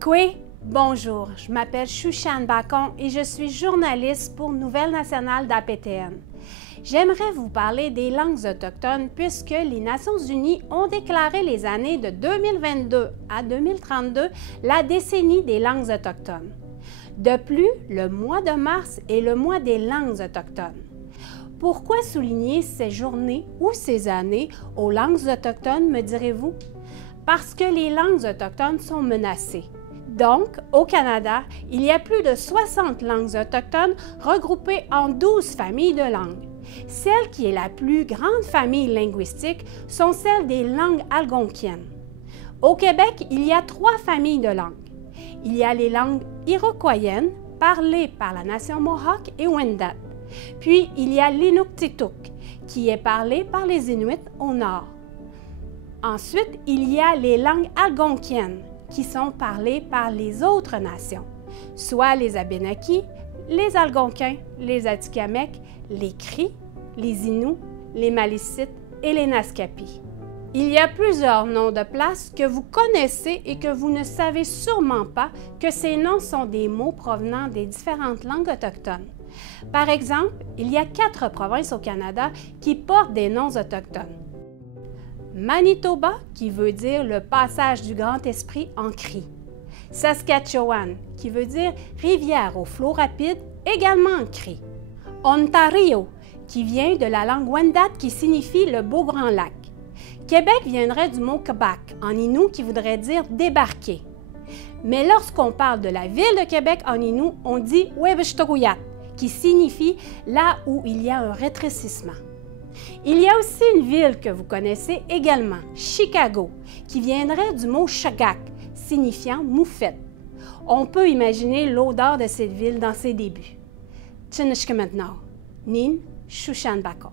Kwe, bonjour, je m'appelle Chouchane Bacon et je suis journaliste pour Nouvelles nationales d'APTN. J'aimerais vous parler des langues autochtones puisque les Nations unies ont déclaré les années de 2022 à 2032 la décennie des langues autochtones. De plus, le mois de mars est le mois des langues autochtones. Pourquoi souligner ces journées ou ces années aux langues autochtones, me direz-vous? Parce que les langues autochtones sont menacées. Donc, au Canada, il y a plus de 60 langues autochtones regroupées en 12 familles de langues. Celle qui est la plus grande famille linguistique sont celles des langues algonquiennes. Au Québec, il y a 3 familles de langues. Il y a les langues iroquoiennes, parlées par la nation Mohawk et Wendat. Puis, il y a l'Inuktitut, qui est parlé par les Inuits au nord. Ensuite, il y a les langues algonquiennes, qui sont parlées par les autres nations, soit les Abénaquis, les Algonquins, les Atikamekw, les Cris, les Inuits, les Malicites et les Naskapis. Il y a plusieurs noms de places que vous connaissez et que vous ne savez sûrement pas que ces noms sont des mots provenant des différentes langues autochtones. Par exemple, il y a 4 provinces au Canada qui portent des noms autochtones. Manitoba, qui veut dire le passage du Grand Esprit en cri. Saskatchewan, qui veut dire rivière au flot rapide, également en cri. Ontario, qui vient de la langue Wendat qui signifie le beau grand lac. Québec viendrait du mot Quebec, en Innu qui voudrait dire débarquer. Mais lorsqu'on parle de la ville de Québec en Innu, on dit Webishtoguyat, qui signifie là où il y a un rétrécissement. Il y a aussi une ville que vous connaissez également, Chicago, qui viendrait du mot Shagak, signifiant moufette. On peut imaginer l'odeur de cette ville dans ses débuts. Tchinishke maintenant, Nin Chouchane Bacon.